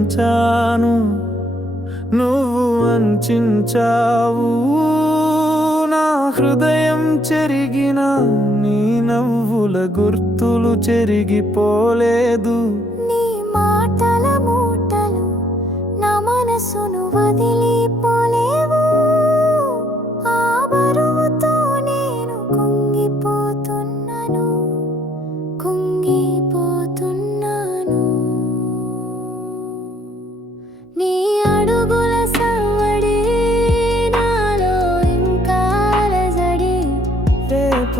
వంచాను నువ్వు వంచావు. నా హృదయం చెరిగిన నీ నవ్వుల గుర్తులు చెరిగిపోలేదు. నీ మాటల మూటలు నా మనసును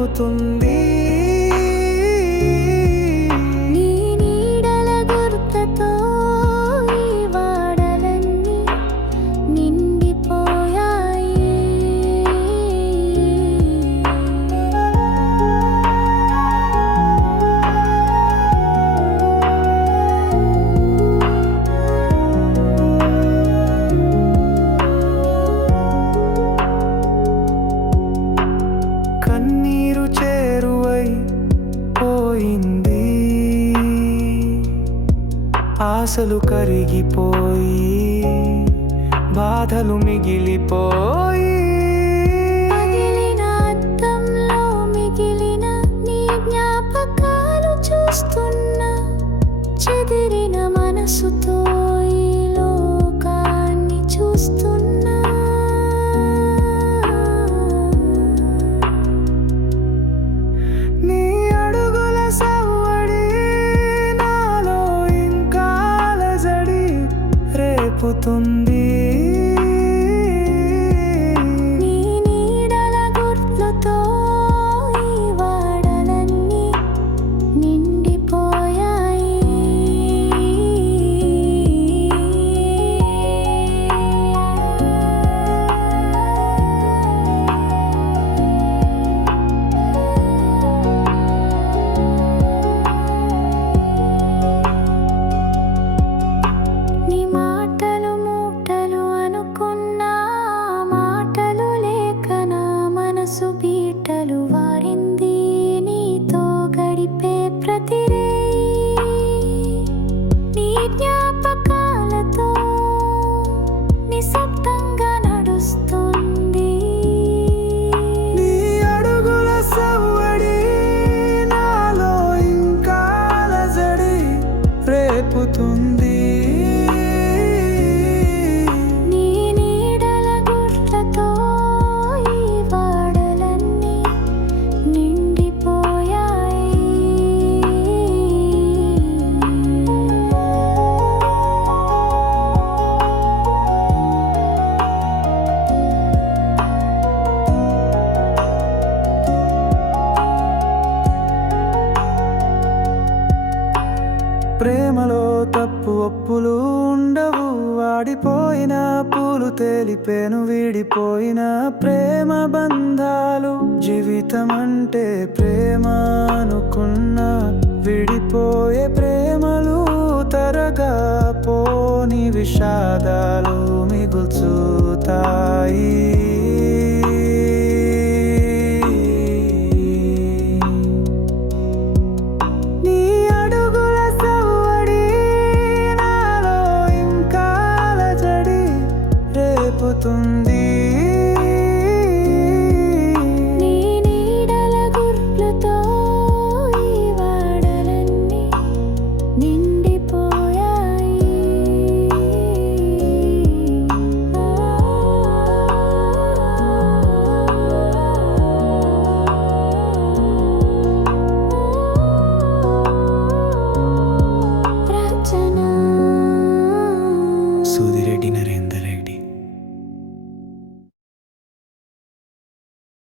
తాకుతుంది ఆశలు కరిగిపోయి బాధలు మిగిలిపోయి. donde రేపుతుంది నీ ప్రేమలో తప్పు ఒప్పులు ఉండవు. వాడిపోయిన పూలు తేలిపేను వీడిపోయిన ప్రేమ బంధాలు. జీవితం అంటే ప్రేమ అనుకున్నా విడిపోయే ప్రేమలు తరగా పోని విషాదాలు మిగుల్చుతాయి. otoño.